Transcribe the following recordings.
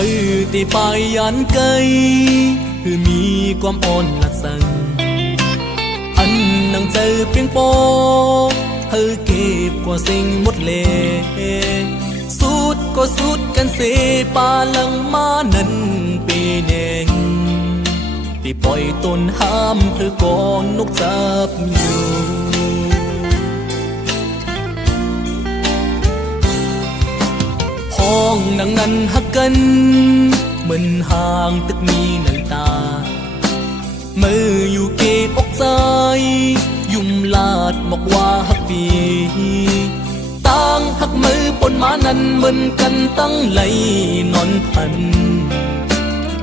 มือตีปลายยันไกลคือมีความอ่อนหลักสั่งอันนังเจอเพียงปอเธอเก็บกว่าสิ่งหมดเลสุดก็สุดกันเสปาลังมานั้นปีเน่งที่ปล่อยต้นห้ามเธอก่อนนกจับอยู่ห้องนังนั้นหักกันเหมือนห่างตึกมีหนังตามืออยู่เก็บอกใจยุ่มลาดบอกว่าหักปีต่างหักมือปนมานั้นเหมือนกันตั้งไหลนอนพัน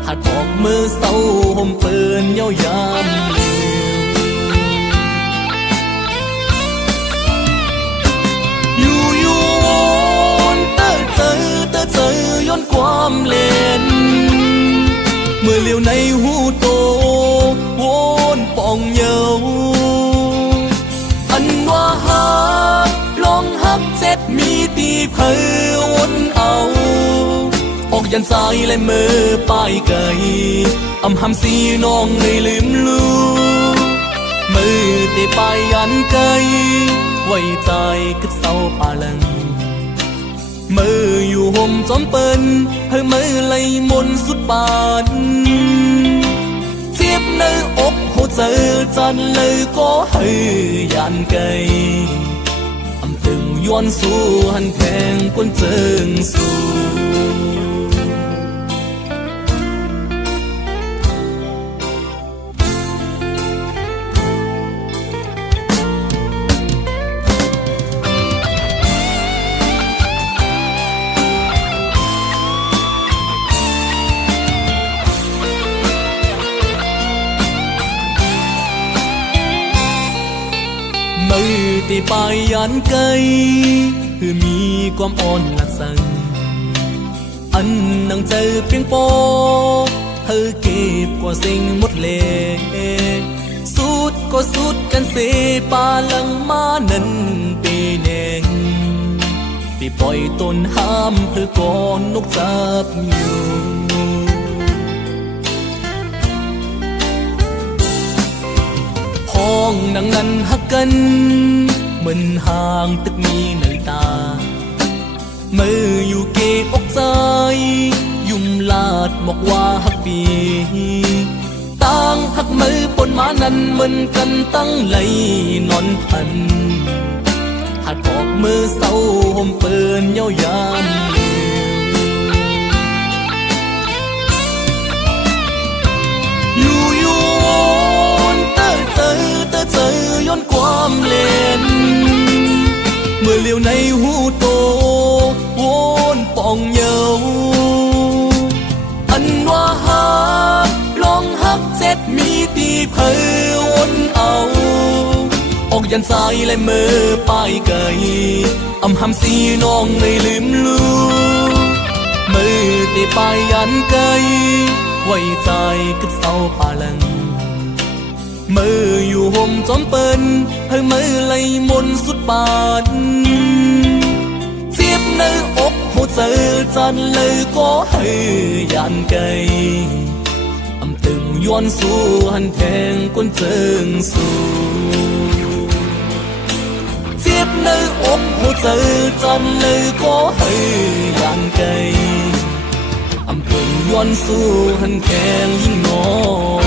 หัดออกมือเศร้าห่มเปินเย้ายามอยู่วนเตอเจอย้อนความเล่นเมื่อเลี้ยวในหูโตวนปองเยาอันว่าหักลองหักเจ็ดมีตีเพอวนเอาออกยันสายและมือป้ายไก่อำหำสีน้องเลยลืมลูมือตีป้ายยันไก่ไว้ใจกึดเศร้าปาลังมืออยู่ห่มจอมเปิ้นเฮ้มือไหลมนสุดปานเจ็บในอกหัวใจจันเลยก็ให้ยันไก่อำตึงย้อนสู้หันแทงกวนเจิงสู้มือตีปลายยันไกลคือมีความอ่อนหลักสั่งอันนังเจอเพียงปอเธอเก็บกว่าสิ่งหมดเลสุดก็สุดกันเสปาลังมานั้นปีเน่งที่ปล่อยต้นห้ามเธอก่อนนกจับอยู่ห้องนังนั้นหักกันเหมือนห่างตึกมีหนังตามืออยู่เก็บอกใจยุ่มลาดบอกว่าหักปีต่างหักมือปนมานั้นเหมือนกันตั้งไหลนอนพันหัดออกมือเศร้าห่มเปินเย้ายามเจอย้อนความเล่นเมื่อเลี้ยวในหูโตวนปองเยาอันว่าหักลองหักเจ็ดมีตีเพอวนเอาออกยันสายและมือป้ายไก่อำหำสีน้องเลยลืมลูมือตีป้ายยันไก่ไว้ใจกึดเศร้าปาลังมืออยู่ห่มจอมเปิ้นเฮ้มือไหลมนสุดปานเจ็บในอกหัวใจจันเลยก็ให้ยันไก่อำตึงย้อนสู้หันแทงกวนเจิงสู้เจ็บในอกหัวใจจันเลยก็ให้ยันไก่อำตึงย้อนสู้หันแทงยิ่งน้อง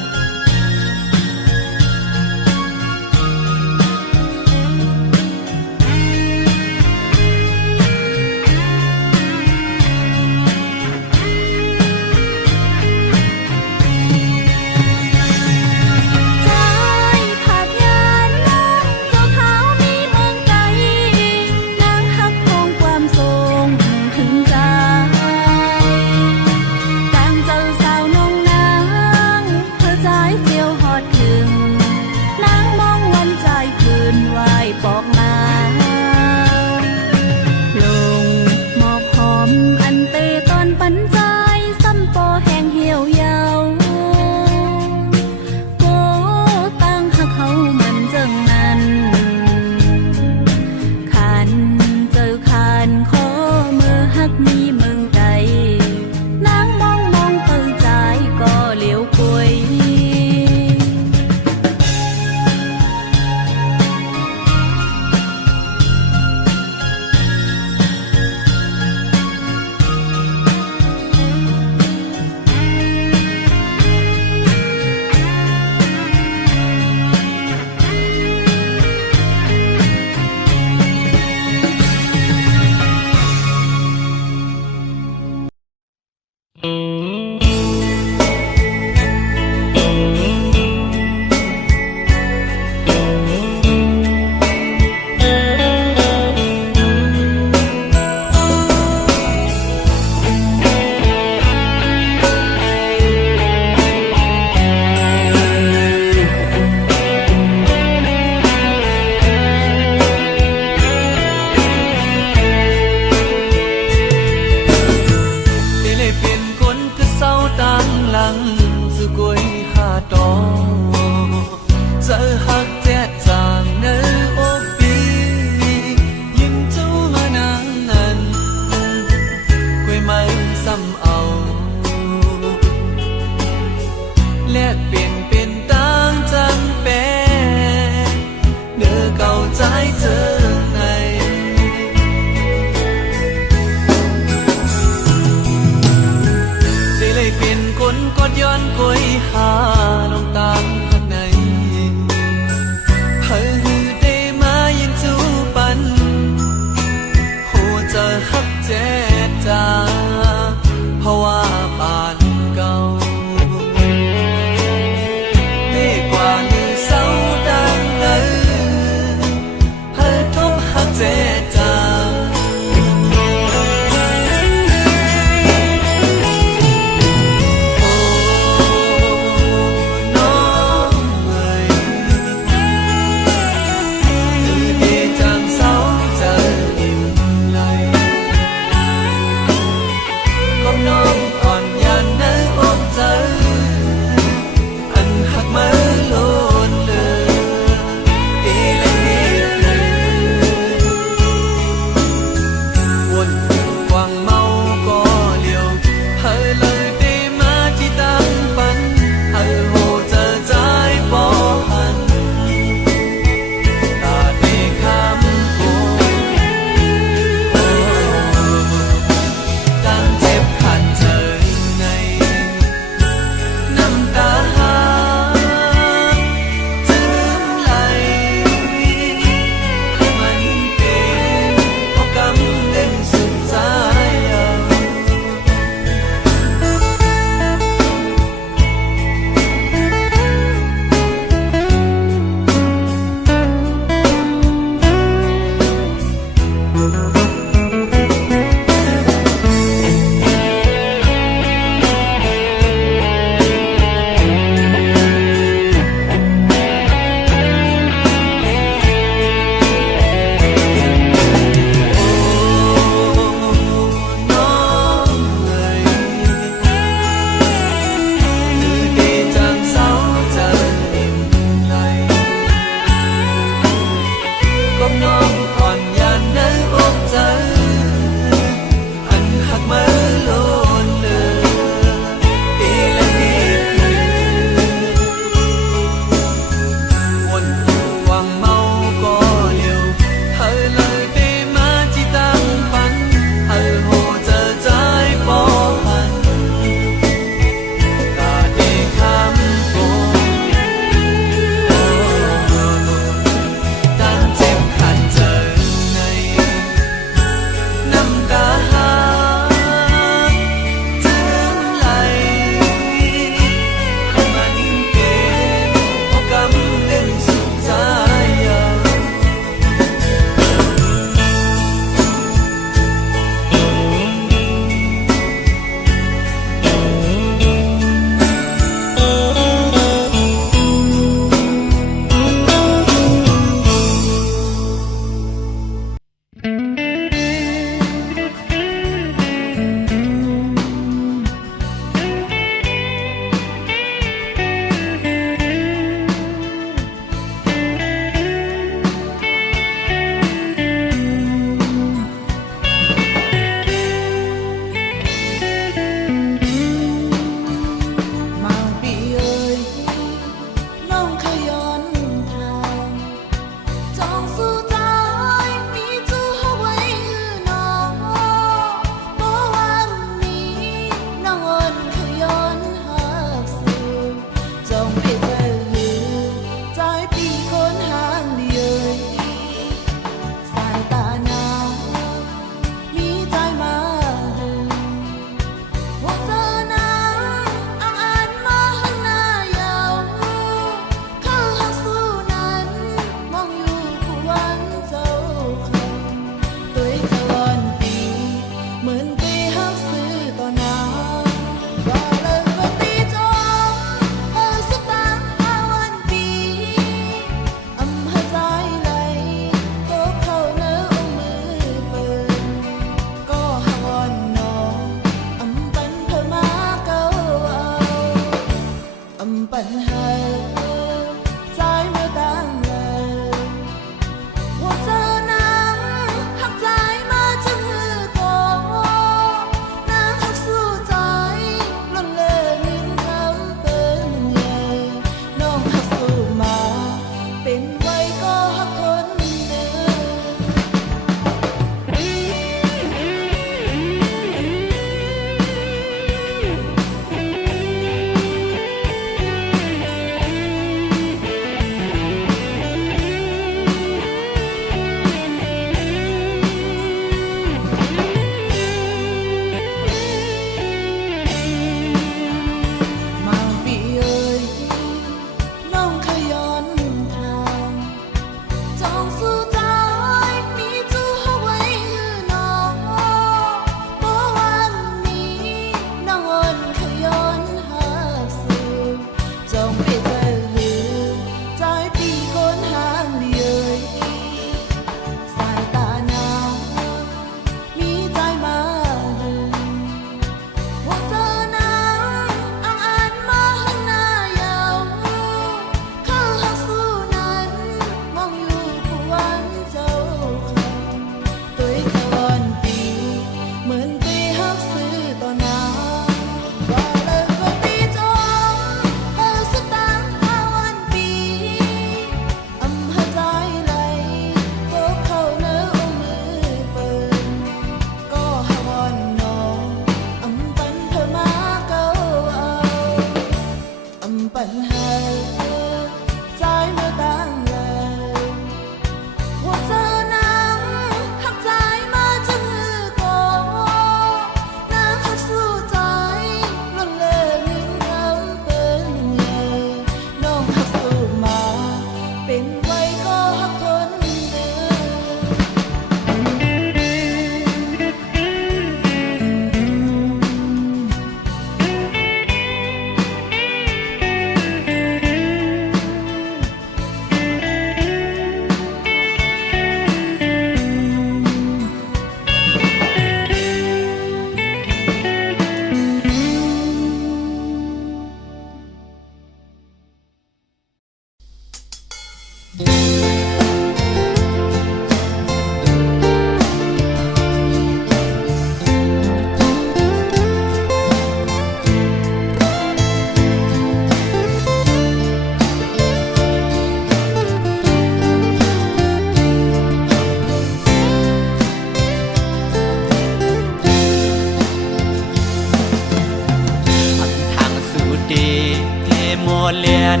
เลียน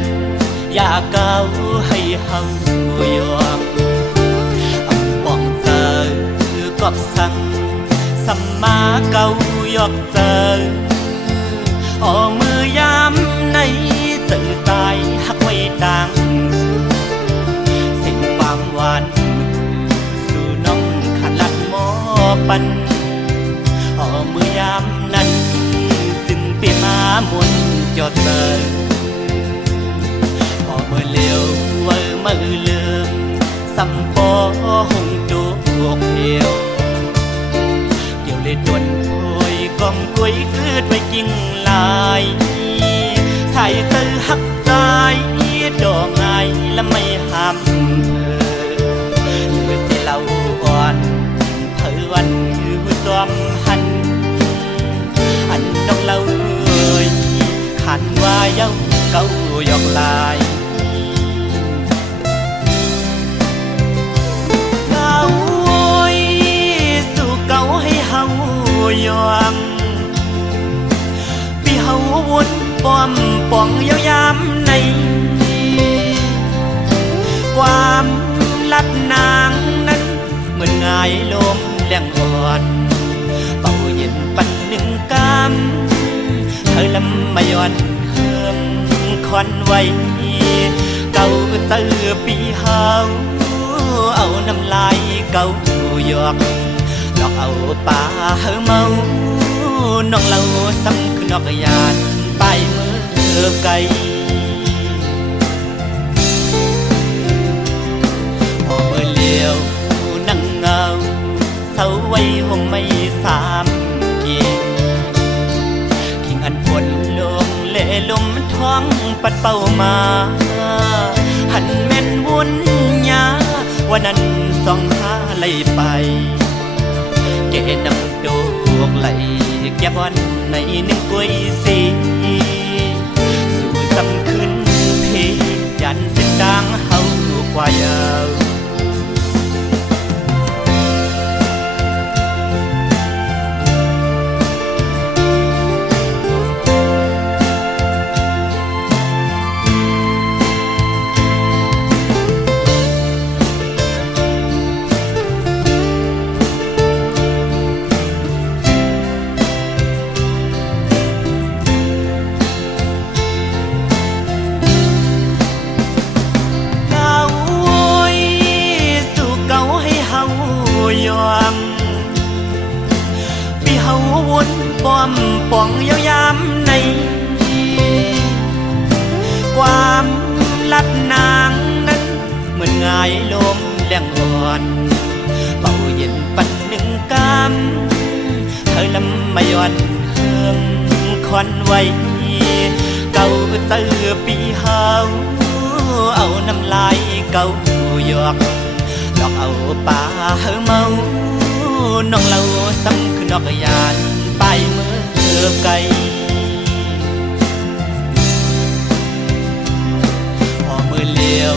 อยากเก้าให้เฮายอมอำป้องเจอกอบสั่งสัมมาเก้ายอกเจอมือยามในสื่อสายหักไว้ต่างสิ่งความหวานสู่น้องขันลัดหมอปันมือยามนั้นซึ่งปีมามุนจอดเจอมือเลี้ยวมือเลืมสัมปอหงจูกเหี่ยวเกี่ยวเลยดวนโอยกอมกุยคืดไว้กิ่งลายใส่ตื้อหักใจดอกไงและไม่ห้ามเลือสิเราอ่อนเผยวันคือจอมหันอันน้องเราขันว่าเย้าเก้ายอกลายยอมพี่เฮาวนป้อมป่องยาวยามในความลัดนางนั้นเหมือนง่ายลมแรงอ่อนเป่าเย็นปันหนึ่งกำเธอลำมาย้อนเฮิมคอนไว้เก่าเตือปีเฮาเอาน้ำลายเก่าหยอกดอกเอาป่าเฮาเมาน้องเราซ้ำคือนอกยานไปมือไกลมือเลี้ยวนั่งเงาเศร้าไว้ห่มไม่สามกิ่งกิ่งอันปวดลงเล่ลมท้องปัดเป่ามาหันแม่นวุ่นยาวันนั้นส่องหาไหลไปเกนำดอกไหลแก้บวันในหนึ่งกุยสีสู่สำคืนเพยันเส้นดังเฮากว่ายาวพี่เฮาวนป้อมป่องยาวยามในความลัดนางนั้นเหมือนง่ายลมแรงอ่อนเป่าเย็นปันหนึ่งกำเธอลำมาย้อนเฮิมคอนไว้เก่าเตือปีเฮาเอาน้ำลายเก่าหยอกดอกเอาป่าเฮาเมาน้องเราซ้ำคือนอกยานไปมือไกลมือเลี้ยว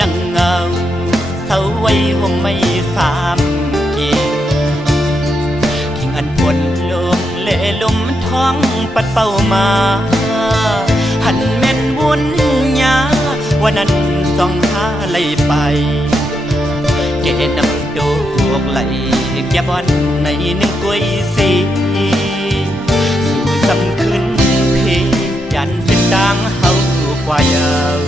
นั่งเงาเศร้าไว้ห่มไม่สามกิ่งกิ่งอันปวดลมเล่ลมท้องปัดเป่ามาหันแม่นวุ่นยาวันนั้นส่องหาไหลไปเกนำดอกไหลแก้บวันในหนึ่งกุยสีสู่สำคืนเพยันเส้นดังเฮากว่ายาว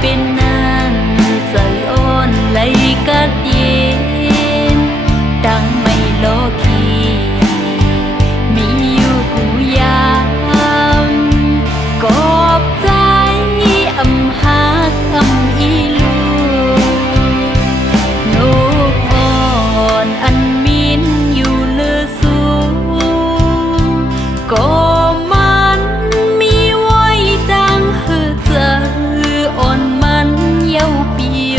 เป็นนางใจอ่อนไหลกัดเย็นดังไม่โลกีมีอยู่กูยามกอบใจอำหักอำอีลูนกอ่อนอันมินอยู่เลือสูงก็มันมีไว้ดังเฮือเจออ่อนมันเย้าปีโย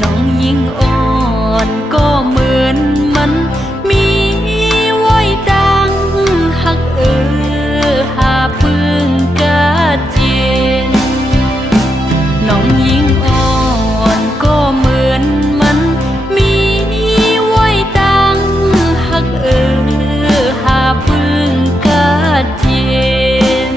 น้องยิ่งอ่อนก็เหมือนมันมีไว้ดังหักหาพึ่งกาเจนน้องยิ่งอ่อนก็เหมือนมันมีไว้ดังหักหาพึ่งกาเจน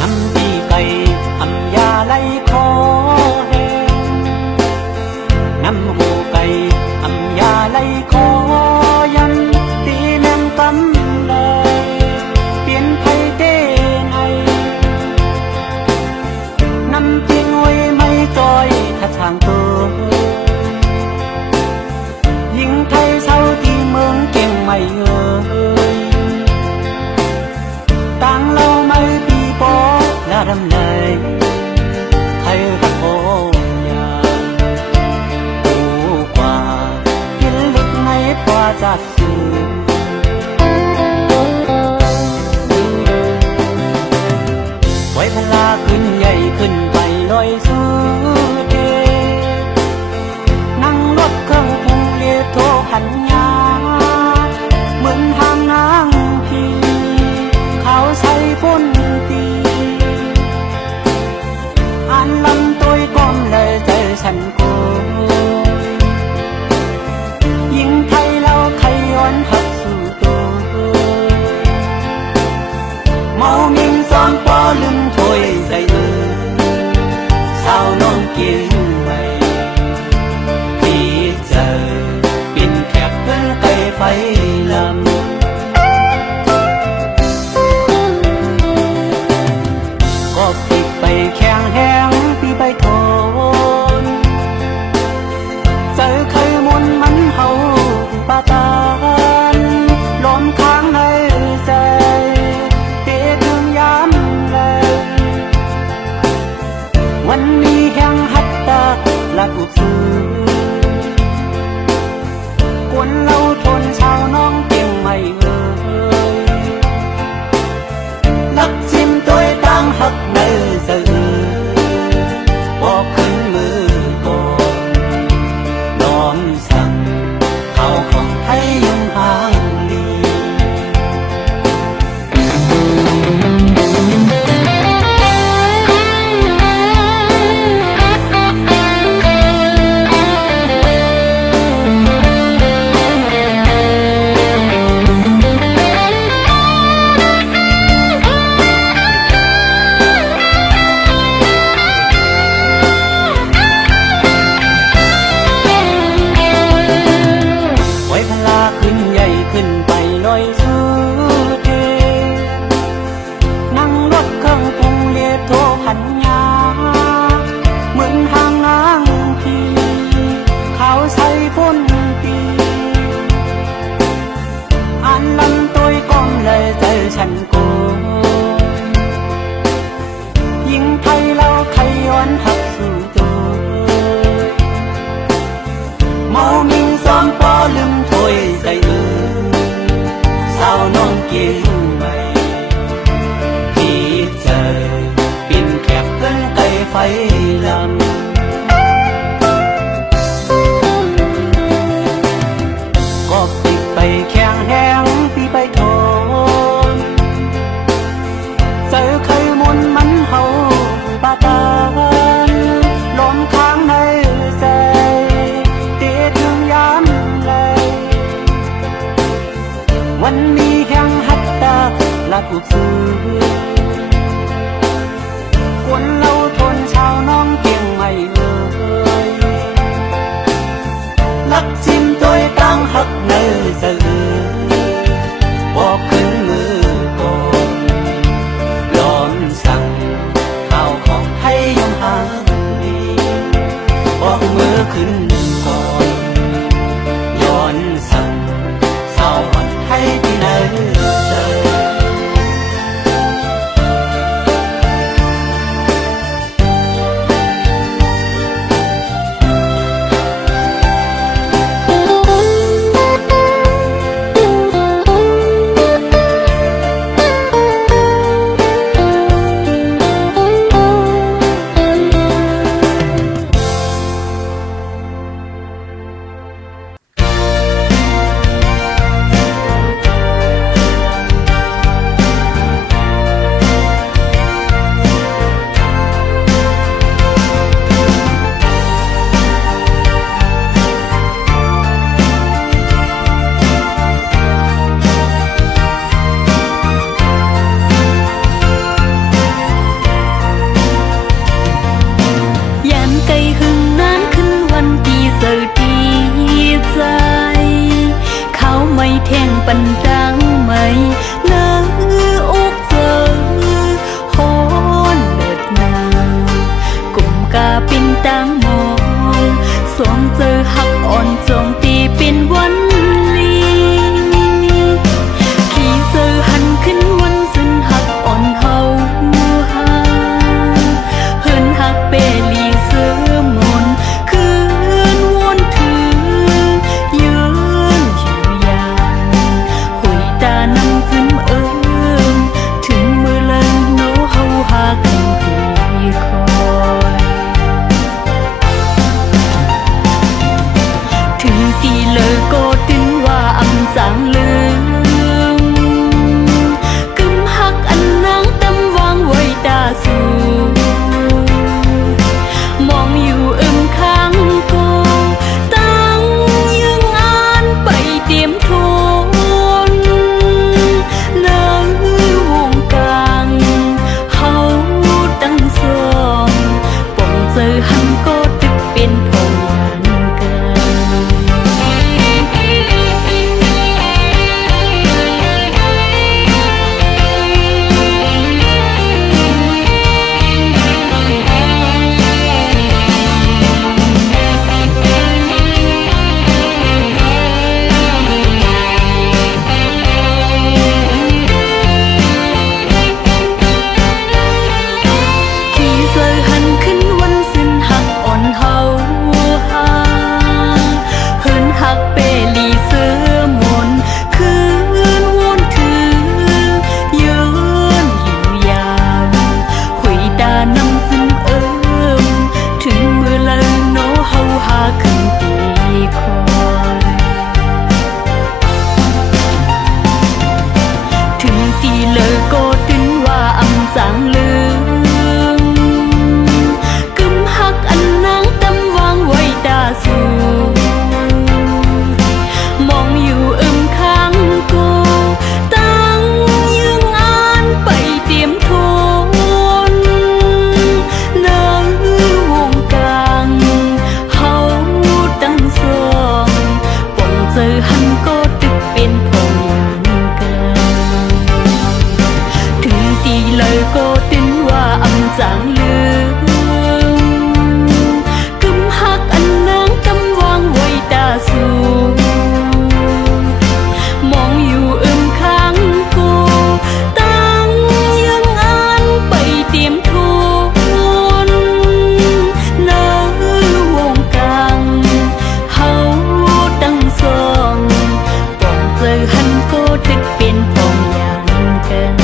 น้ำตีไก่ทำยาไหลคอแห้งน้ำหูไก่ทำยาไหลคอยันตีแมงกำเลยเปลี่ยนไผเต้ไอน้ำจิ้งไว้ไม่จอยถ้าทางตัวยิงไทยเศร้าที่เมืองเก่งไม่ต่างเราไม่ปีปอและรำเลยใครรักโอยาดูกว่ากินลึกในปว่าจัดสื่อไว้พลาขึ้นใหญ่ขึ้นไปลอยสู้เทนั่งรถเครื่องพุงเลียโทหันยาเหมือนทางนางพีเขาใส่พ้นตีอ่านลำตัวก้มเลยใจฉันโกยยิงไทยเราไขย้อนหักสู่ตัวเมามิงซ้อนปอลืมถอยใส่สาวน้องเกี่ยวไว้พี่เจอเป็นแขกเพื่อนไก่ไฟลำก็ปิดไปแข็งแห้งปีไปโทนเจอเคยมนมันเฮาปาตานล้อมค้างในใจเตะถึงยามเลย วันนี้แห่งหัตตาลักอุกซื้อกวนเราทนชาวน้องเก่งไม่ลักชิมตัวตั้งหักในสื่อบอกขึ้นมือก่อนน้อมสั่งเขาของไทยยังห่างดี เจอเคยมุนมันเฮาปาตาน ปันดังไหมนาอุกเจอฮอนเลิดนากลุ่มกาปินตังมองสวงเจอหักอ่อนจงตีเป็นวันลีขี่เจอหันขึ้นวันสิ้นหักอ่อนเฮาหาเฮินหักเปลีเสือมนคืนวนถือยืนอยู่ยางหุยตานำจิ้มถึงมือเลยโนเฮาหากันพี่คอยถึงตีเลยก็ตินว่าอำจางลืมกึมหักอันนางตำวางไว้ตาสูมองอยู่ข้างกูตั้งยังอ่านไปเตรียมทนเลิกวงกลางเฮาตั้งสองป่องเจอหันก็ตึกเป็นพงยันกันที่เจอหันขึ้นวันสิ้นหักอ่อนเฮาหาเฮินหักเปลีเสือมนคืนวนถือยืนอยู่ยามหุยตานำจิ้มถึงมือเลยโนเฮาหาขึ้นตีคอยถึงตีเลยก็ตินว่าอำจางลืมกึมหักอันนางตำวางไว้ตาสูมองอยู่ข้างกูตั้งยังอ่านไปเตรียมทนเลิกวงกลางเฮาตั้งสองป่องเจอหันก็ตึกเป็นพงยันกันถึงตีเลยก็ตินว่าอำจางลืมกึมหักอันนางตำวางไว้ตาสูมองอยู่ข้างกูตั้งยังอ่านไปเตรียมทนเลิกวงกลางเฮาตั้งสองป่องเจอหันก็ตึกเป็นพงยันกัน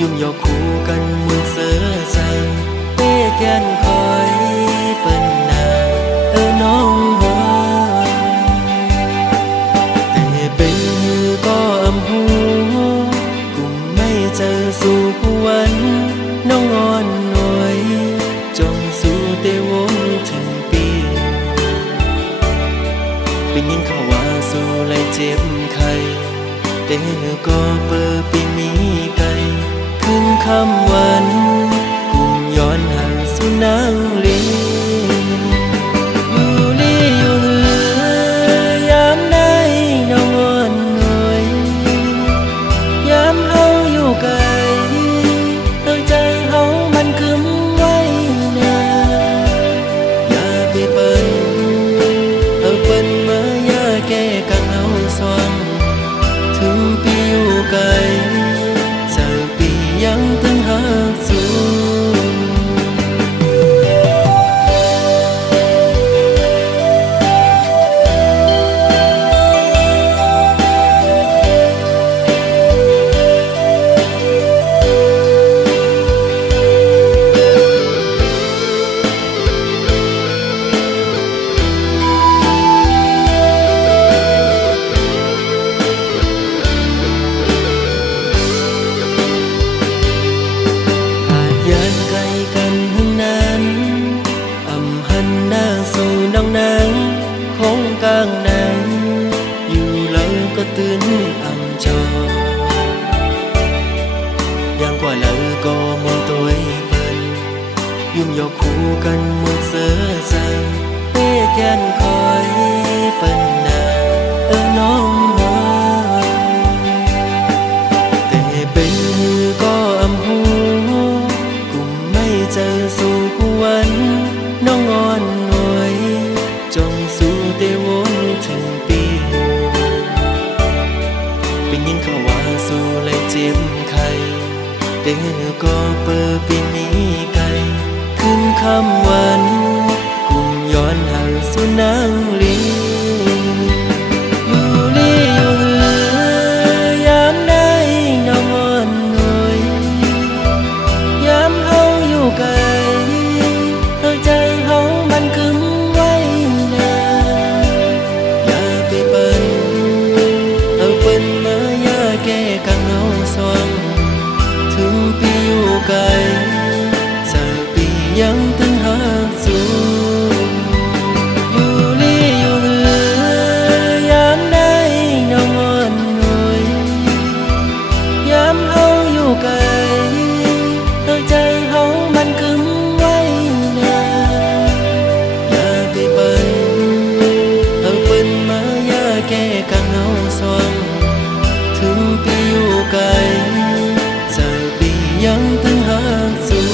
ยุ่งยอกคู่กันมุนเสือสังเต้แกนคอยเปิ้นนาน้องหัวแต่เป็นอยู่ก็อำหูกุมไม่เจอสู่วันน้องอ่อนหน่วยจงสู่เตวงถึงปีเป็นยินเขาว่าสู่เลยเจ็บไข้แต่ก็เปิดปีมีไกลคืนคำวันกุมย้อนห่างสู่นางลีอยู่ลีอยู่เหือยามใดน้องอ่อนหน่วย ยุ่มยอกคู่กันหมดเสือใจเป้แกนคอยเปิ้นนาน้องหอแต่เป็นก็อำหูกุมไม่เจอสู่กวนน้องอ่อนหน่วยจงสู่เตวนถึงปีเป็นยินเขาว่าสู่เลยเจ็บไข้เด้อก็เปิดปีนี้ไกลขึ้นคำวันกุมย้อนหาสู่นางลีอยู่ลีอยู่เหือยามได้น้องอ่อนหน่วยยามเฮาอยู่ไกลเฮาใจเฮามันกึมไว้นาอย่าไปเปิ้นเอาเปิ้นมาอย่าแก้กังเฮาสวงถึงปีอยู่ไกลจะปียังตึงหาสู่อยู่ลีอยู่เหือยามได้น้องอ่อนหน่วยยามเฮาอยู่ไกลเฮาใจเฮามันกึมไว้นาอย่าไปเปิ้นเอาเปิ้นมาอย่าแก้กังเฮาสวงถึงปีอยู่ไกลจะปียังตึงหาสู่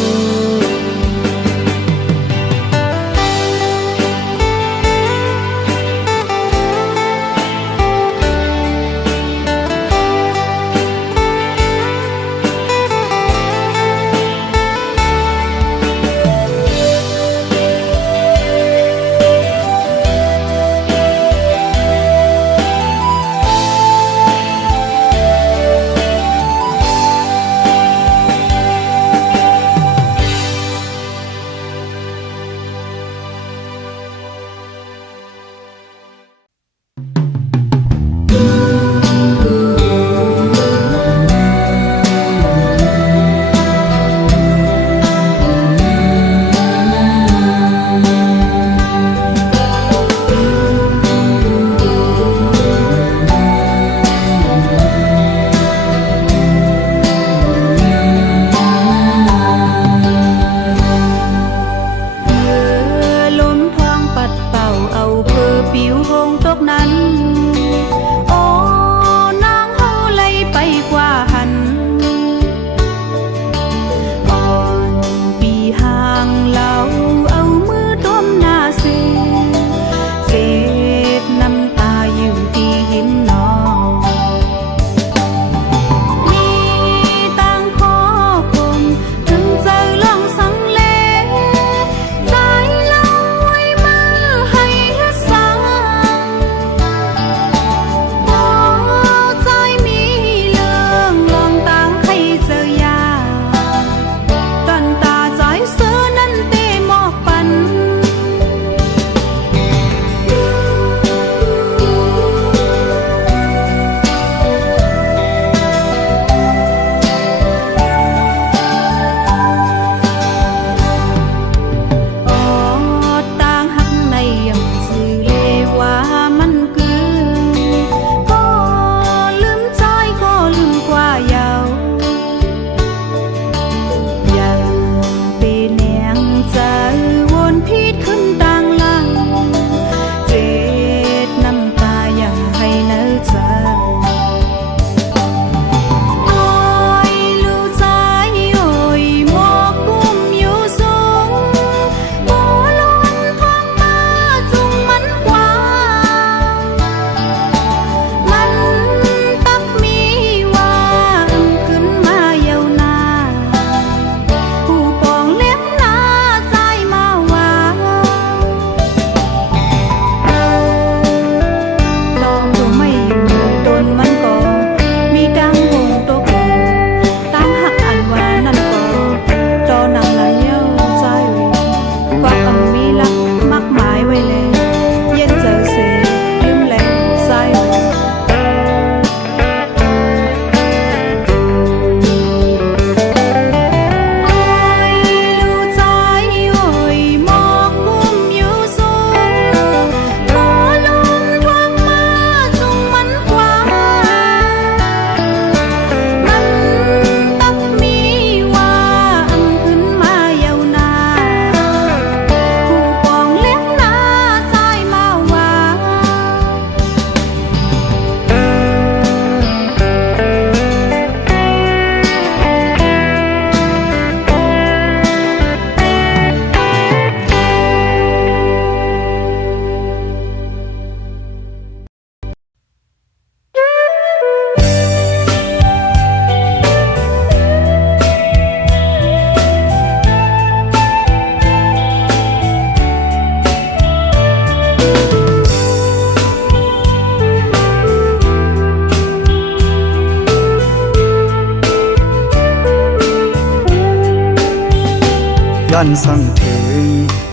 อนส่องถึง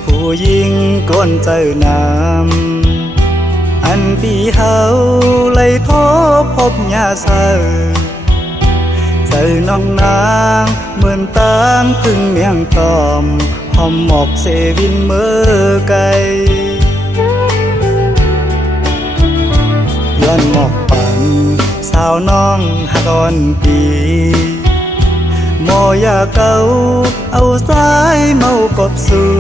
ผู้หญิงก้นเจอน้ำอันปีเฮาเลยโทบพบยาเสอเจอน้องนางเหมือนตามพึ่งเมียงตอมหอมหมอกเซวินเมื่อไกลย้อนหมอกปันสาวน้องหักอ่อนปีโมยาเก่าเอาสายเมากบสู่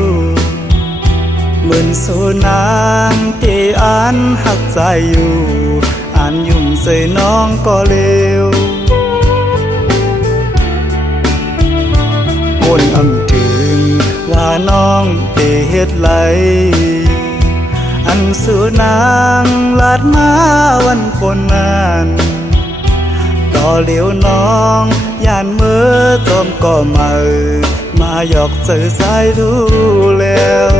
เหมือนสูนางที่อ่านหักใจอยู่อ่านยุ่มใส่น้องก็เลวคนอำถึงว่าน้องเตเฮ็ดไหลอันสูนางลาดมาวันปนนั้นต่อเหลียวน้องย่านเมื่อจอมก็มาหยอกเจอสายดูแล้ว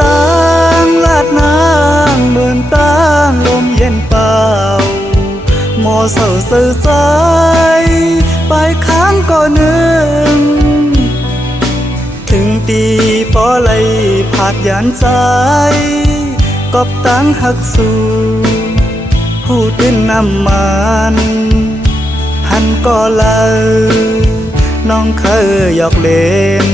ตั้งลาดนางเหมือนตั้งลมเย็นเปล่าโมเศร้าเสื่อใจไปค้างก็นึงถึงตีปอไหลผาดยานใจกบตั้งหักสู่ผู้ตื่นน้ำมันหันก็เลยน้องเคยหยอกเล่น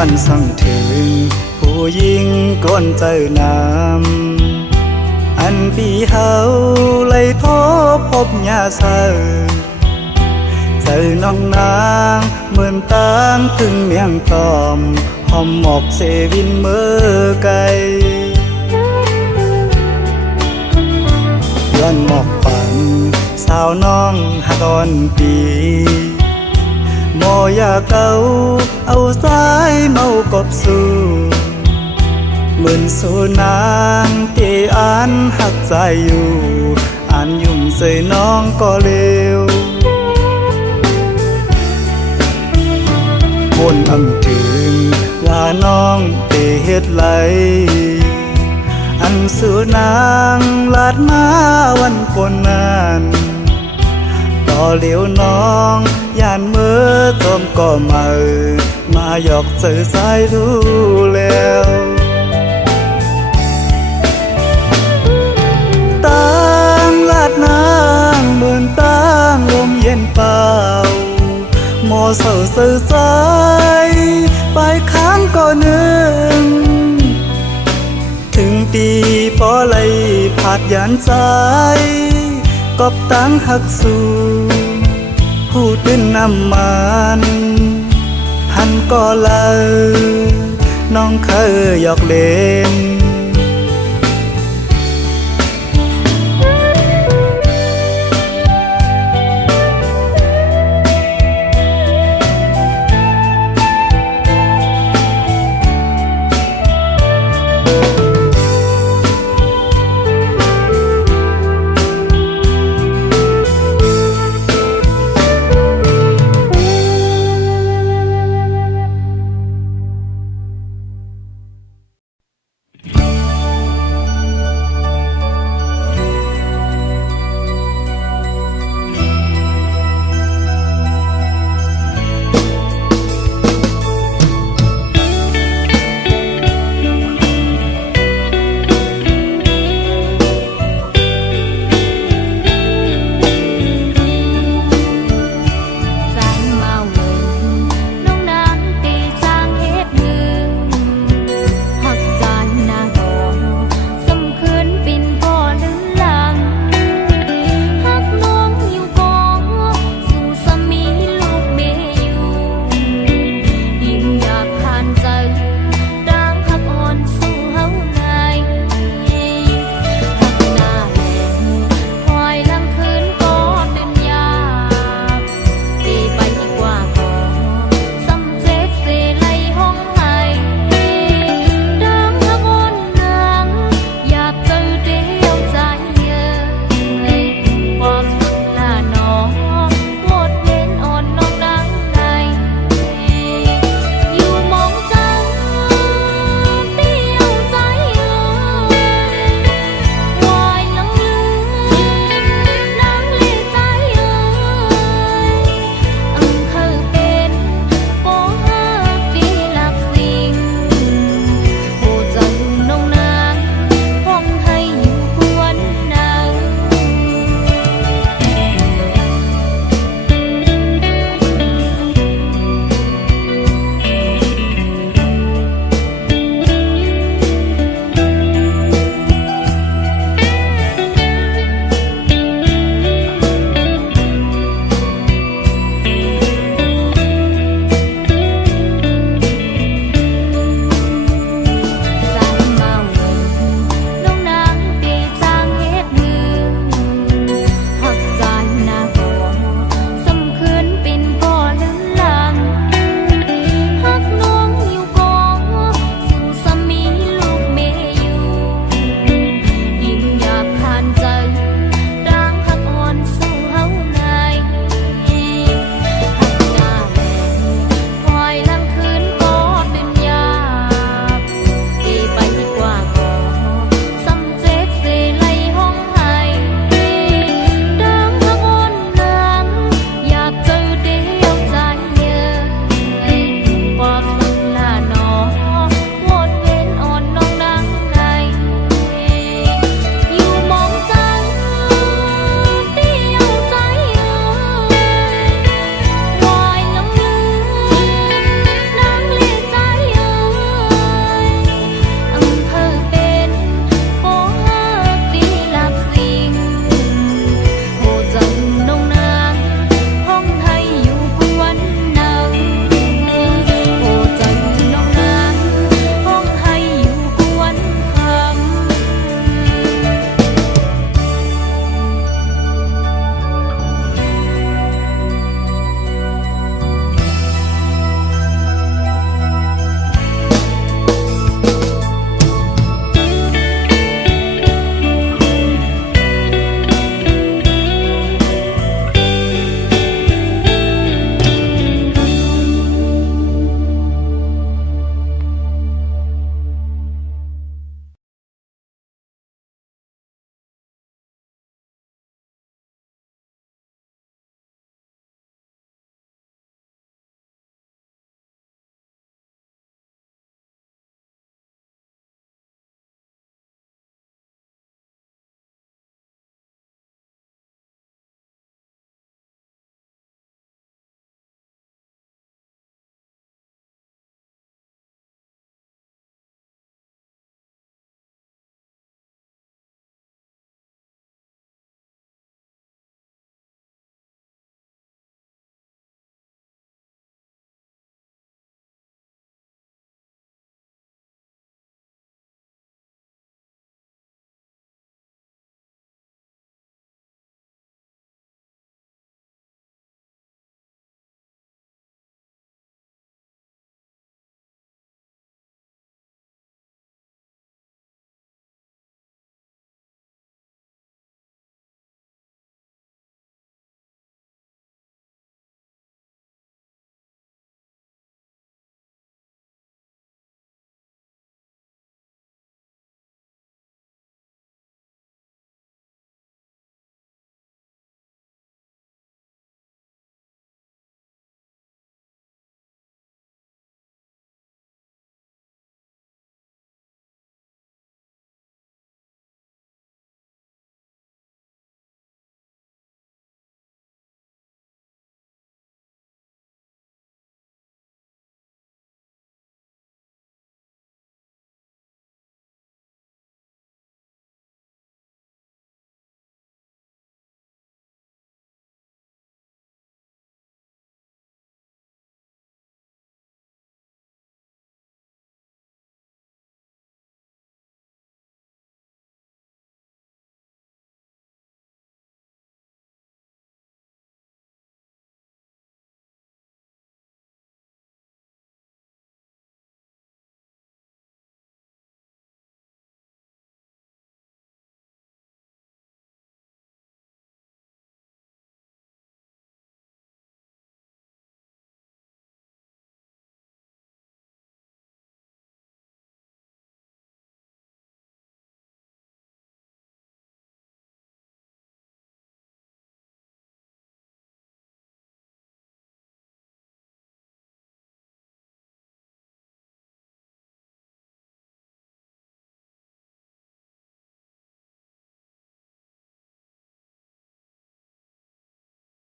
ย้อนส่องถึงผู้หญิงก้นเจอน้ำอันปีเฮาเลยโทบพบยาเสอเจอน้องนางเหมือนตามพึ่งเมียงตอมหอมหมอกเซวินเมื่อไกลย้อนหมอกปันสาวน้องหักอ่อนปีโมยาเก่าเอาสายเมากบสู่เหมือนสูนางที่อ่านหักใจอยู่อ่านยุ่มใส่น้องก็เลวคนอำถึงว่าน้องเตเฮ็ดไหลอันสูนางลาดมาวันปนนั้นต่อเหลียวน้องย่านเมื่อจอมก็มาหยอกเจอสายดูแล้วตั้งลาดนางเหมือนตั้งลมเย็นเปล่าโมเศร้าเสื่อใจไปค้างก็นึงถึงตีปอไหลผาดยานใจกบตั้งหักสู่ผู้ตื่นน้ำมันหันก็เลยน้องเคยหยอกเล่น